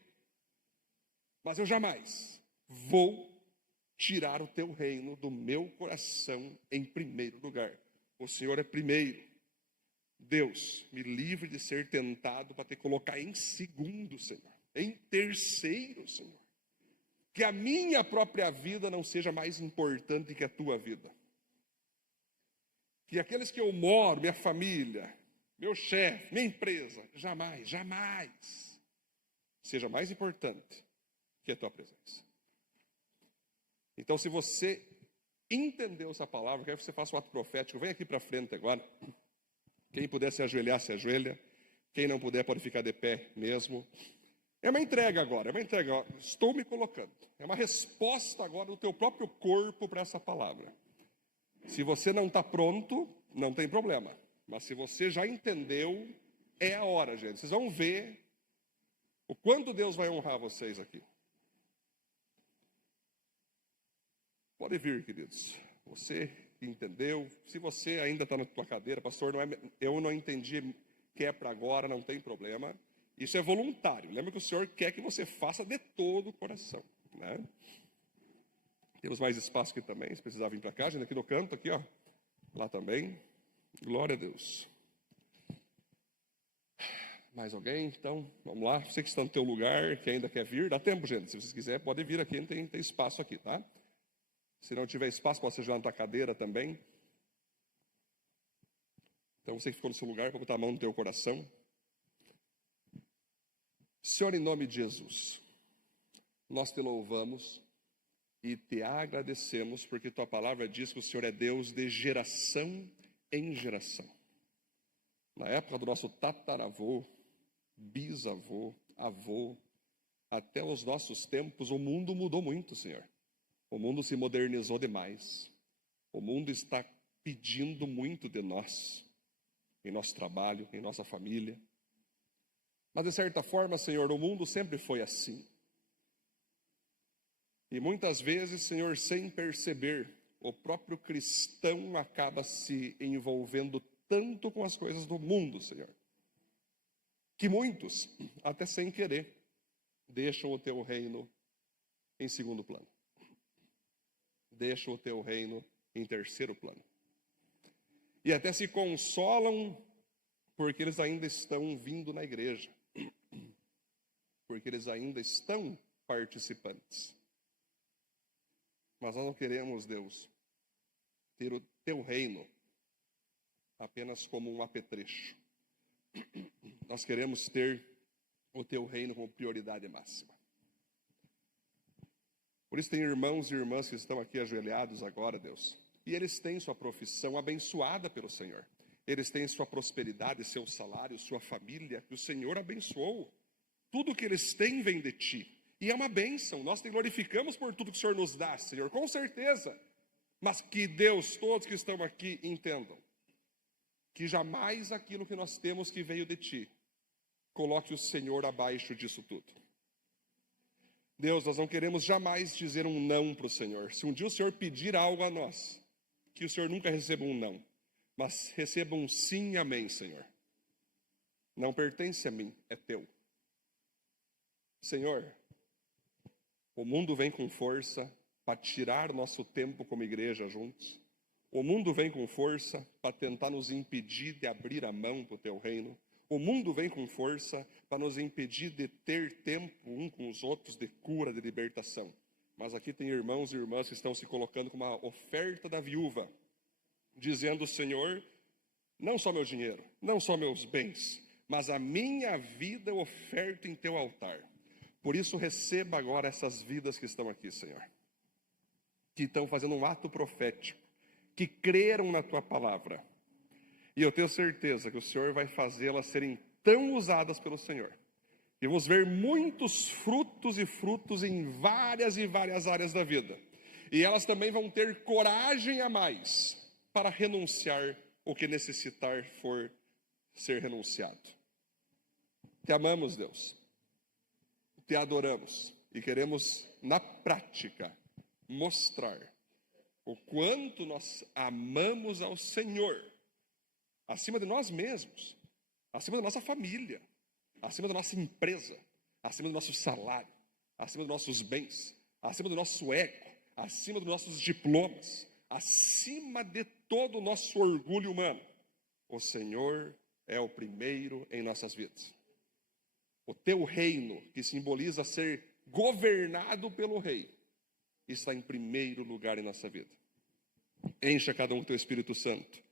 Mas eu jamais vou tirar o teu reino do meu coração em primeiro lugar. O Senhor é primeiro. Deus, me livre de ser tentado para te colocar em segundo, Senhor. Em terceiro, Senhor. Que a minha própria vida não seja mais importante que a tua vida. Que aqueles que eu moro, minha família, meu chefe, minha empresa, jamais seja mais importante que a tua presença. Então, se você entendeu essa palavra, quero que você faça um ato profético, vem aqui para frente agora. Quem puder se ajoelhar, se ajoelha. Quem não puder, pode ficar de pé mesmo. É uma entrega agora, estou me colocando. É uma resposta agora do teu próprio corpo para essa palavra. Se você não está pronto, não tem problema. Mas se você já entendeu, é a hora, gente. Vocês vão ver o quanto Deus vai honrar vocês aqui. Pode vir, queridos. Você entendeu? Se você ainda está na tua cadeira, pastor, eu não entendi que é para agora, não tem problema. Isso é voluntário. Lembra que o Senhor quer que você faça de todo o coração, né? Temos mais espaço aqui também, se precisar vir para cá, gente, aqui no canto, aqui, ó. Lá também. Glória a Deus. Mais alguém? Então, vamos lá. Você que está no teu lugar, que ainda quer vir, dá tempo, gente. Se você quiser, pode vir aqui, tem espaço aqui, tá? Se não tiver espaço, pode ser na tua cadeira também. Então, você que ficou no seu lugar, pode botar a mão no teu coração. Senhor, em nome de Jesus, nós te louvamos e te agradecemos, porque tua palavra diz que o Senhor é Deus de geração em geração. na época do nosso tataravô, bisavô, avô, até os nossos tempos, o mundo mudou muito, Senhor. O mundo se modernizou demais. O mundo está pedindo muito de nós, em nosso trabalho, em nossa família. Mas, de certa forma, Senhor, o mundo sempre foi assim. E muitas vezes, Senhor, sem perceber, o próprio cristão acaba se envolvendo tanto com as coisas do mundo, Senhor, que muitos, até sem querer, deixam o teu reino em segundo plano. Deixam o teu reino em terceiro plano. E até se consolam porque eles ainda estão vindo na igreja. Porque eles ainda estão participantes. Mas nós não queremos, Deus, ter o teu reino apenas como um apetrecho. Nós queremos ter o teu reino como prioridade máxima. Por isso tem irmãos e irmãs que estão aqui ajoelhados agora, Deus, e eles têm sua profissão abençoada pelo Senhor. Eles têm sua prosperidade, seu salário, sua família, que o Senhor abençoou. Tudo que eles têm vem de ti. E é uma bênção, nós te glorificamos por tudo que o Senhor nos dá, Senhor, com certeza. Mas que Deus, todos que estão aqui, entendam que jamais aquilo que nós temos que veio de ti, coloque o Senhor abaixo disso tudo. Deus, nós não queremos jamais dizer um não para o Senhor. Se um dia o Senhor pedir algo a nós, que o Senhor nunca receba um não, mas receba um sim e amém, Senhor. Não pertence a mim, é teu. Senhor, o mundo vem com força para tirar nosso tempo como igreja juntos. O mundo vem com força para tentar nos impedir de abrir a mão para o teu reino. O mundo vem com força para nos impedir de ter tempo um com os outros de cura, de libertação. Mas aqui tem irmãos e irmãs que estão se colocando com uma oferta da viúva, dizendo, Senhor, não só meu dinheiro, não só meus bens, mas a minha vida eu oferto em teu altar. Por isso receba agora essas vidas que estão aqui, Senhor, que estão fazendo um ato profético, que creram na tua palavra. E eu tenho certeza que o Senhor vai fazê-las serem tão usadas pelo Senhor. E vamos ver muitos frutos e frutos em várias e várias áreas da vida. E elas também vão ter coragem a mais para renunciar o que necessitar for ser renunciado. Te amamos, Deus. Te adoramos. E queremos, na prática, mostrar o quanto nós amamos ao Senhor, acima de nós mesmos, acima da nossa família, acima da nossa empresa, acima do nosso salário, acima dos nossos bens, acima do nosso ego, acima dos nossos diplomas, acima de todo o nosso orgulho humano. O Senhor é o primeiro em nossas vidas. O teu reino, que simboliza ser governado pelo rei, está em primeiro lugar em nossa vida. Encha cada um com o teu Espírito Santo.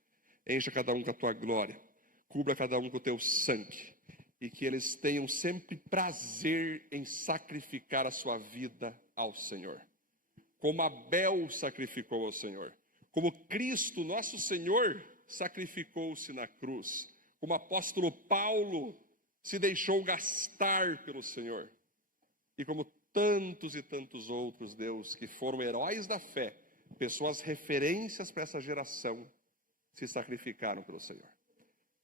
Encha cada um com a tua glória. Cubra cada um com o teu sangue. E que eles tenham sempre prazer em sacrificar a sua vida ao Senhor. Como Abel sacrificou ao Senhor. Como Cristo, nosso Senhor, sacrificou-se na cruz. Como o apóstolo Paulo se deixou gastar pelo Senhor. E como tantos e tantos outros, Deus, que foram heróis da fé, pessoas referências para essa geração, se sacrificaram pelo Senhor.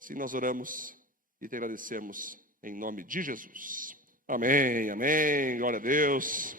Assim nós oramos e te agradecemos em nome de Jesus. Amém, amém, glória a Deus.